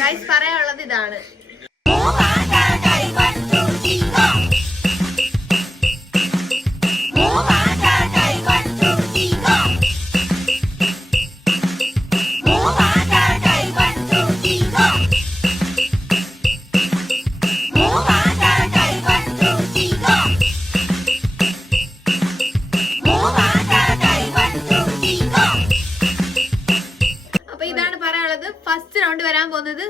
Guys പറയാനുള്ളത് ഇതാണ്. First round വരാൻ പോകുന്നത്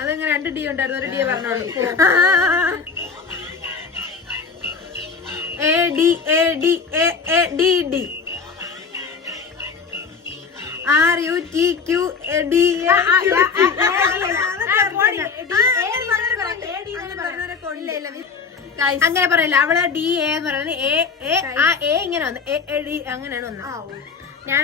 അതങ്ങനെ 2 D ഉണ്ടായിരുന്നു. ഒരു D പറഞ്ഞോളൂ. അങ്ങനെ പറയില്ല. അവള് DA എന്ന് പറയുന്നത് ഇങ്ങനെ വന്നു. അങ്ങനെയാണ് വന്നത്. ഞാൻ